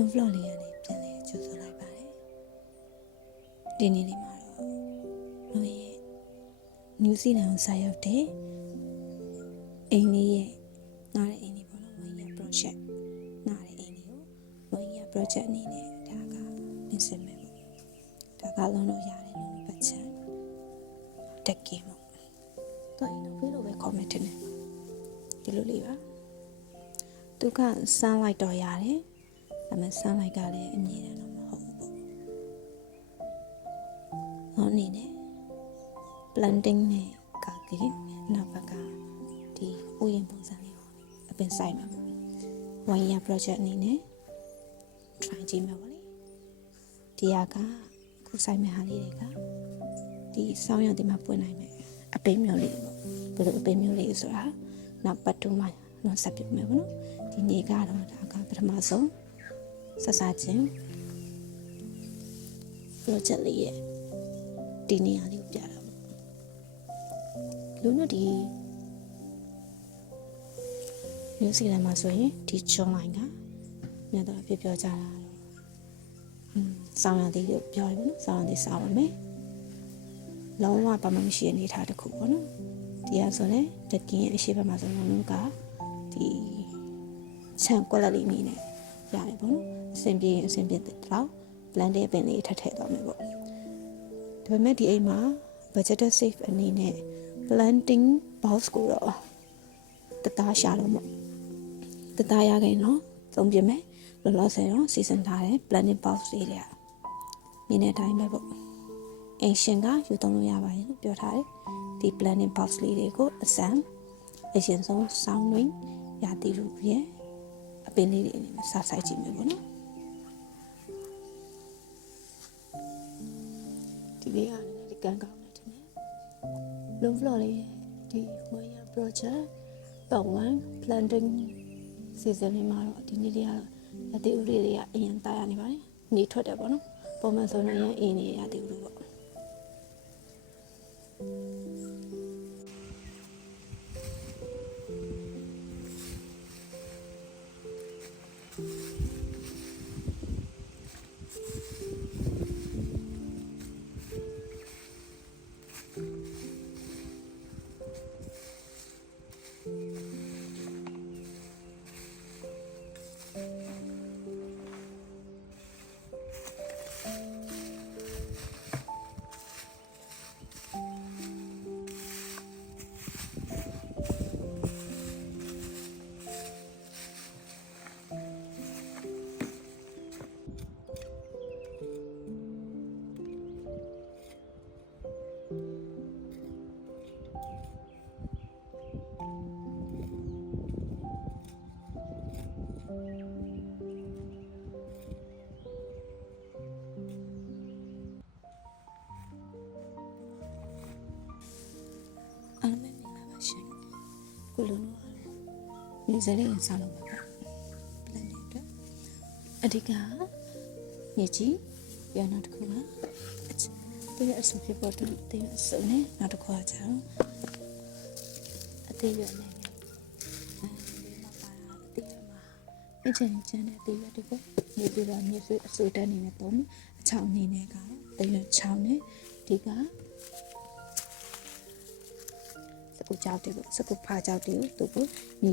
လုံးဖလော့လေးကနေပြန်လဲကြိုဆိုလိုက်ပါတယ်ဒီနေ့လေးမှာတော့တို့ရဲ့နယူးဇီလန်ကိုဆက်ရောက်တဲ့အိမ်လေးရဲ့နားတဲ့အိမ်လေးပေါ့နော်ဝန်ရ project နားတဲ့အိမ်လေးကိုဝန်ရ project အနေနဲ့ဒါကပြင်ဆင်မယ်ပေါ့ဒါကလုံးလို့ရတယ်လို့ပတ်ချင်တက်ကင်းပေါ့တော့အိမ်တော့ဘယ်လိုပဲ comment တင်နေဒီလိုလေးပါသူကစမ်းလိုက်တော့ရတယ်ဒါပေမဲ့စမ်းလိုက်ကလည်းအမြင်တော့မဟုတ်ဘူးပေါ့ဟောနေနဲ့ blending နဲ့ကာကီနောက်ဘက်ကဒီဥယျာဉ်ပုံစံလေးကိုအပင်ဆိုင်မှာပေါ့ one year project အနေနဲ့ try ကြည့်မှာပေါ့လေဒီကခုဆိုင်မဲ့ဟာလေးတွေကဒီစောင်းရုံဒီမှာပွင့်နိုင်မယ်အပင်မျိုးလေးပေါ့ဘယ်လိုအပင်မျိုးလေးဆိုတာနောက်ပတ်တူးမှာတော့ဆက်ပြမယ်ပေါ့နော်ဒီနေ့ကတော့ဒါကပထမဆုံးဆက်စားခြင်း project လေးရဲ့ဒီနေရာလေးကိုပြတာပေါ့လူတို့ဒီမျိုးစီလမ်းမှာဆိုရင်ဒီဂျွန်လိုင်းကမြတ်တော့ပြောကြတာစောင်းရသည်ကိုပြောတယ်ပေါ့နော်စောင်းရသည်စောင်းပါမယ်လုံးဝဘာမှမရှိတဲ့အနေထားတစ်ခုပေါ့နော်ဒီကဆိုရင်တကင်းရဲ့အရှိဘက်မှာဆိုလုံးကဒီချန်ကွက်လက်လေးနေနဲ့ရတယ်ပေါ့နော်အဆင်ပြေတော့ blending အပင်လေးထည့်သွားမယ်ပေါ့ဒါပေမဲ့ဒီအိမ်မှာ budget safe အနေနဲ့ blending box ကိုတော့တသားရှာလို့ပေါ့တသားရခိုင်နော်သုံးပြမယ်လောလောဆယ်တော့စီစဉ်ထားတဲ့ blending box လေးတွေကမြင်တဲ့အတိုင်းပဲပေါ့အိမ်ရှင်ကယူသုံးလို့ရပါတယ်လို့ပြောထားတယ်ဒီ blending box လေးတွေကိုအစမ်းအရင်ဆုံး sound ring ရတီရူရဲ့အပင်လေးတွေအနေနဲ့စဆိုင်ကြည့်မယ်ပေါ့နော်ဒီလေးကလည်းဒီကန်ကောင်းနေတယ် လုံးဖလော်လေးဒီဝိုင်းရ project တော့ one planting season လေးမှာတော့ဒီနေ့လေးကတော့ရတဲ့ဥလေးတွေကအရင်တာရနေပါတယ်နေထွက်တယ်ပေါ့နော်ပုံမှန်ဆိုရင်အရင်နေရတဲ့ဥလို့ပေါ့အားလုံးမင်္ဂလာပါရှင်ခုလုံးတော့ဒီစလေးစားလို့ပါပေါ့ blend အတွက်အဓိကညချီပြန်နောက်တစ်ခုကဒီအစုဖြစ်ပေါ်တဲ့အစုနဲ့နောက်တစ်ခုကကျတော့အသေးရွယ်နဲ့ဒီမှာပါအသေးရွယ်မှာအချင်းချင်းနဲ့အသေးရွယ်တွေကိုနေပြီးတော့မြေဆွေးအစုတက်နေနဲ့ပုံအချောင်းနေနဲ့ကတော့အသေးရွယ်ချောင်းနဲ့ဒီကစကူကြောက်တယ်ပေါ့စကူဖာကြောက်တယ်သူကဒီ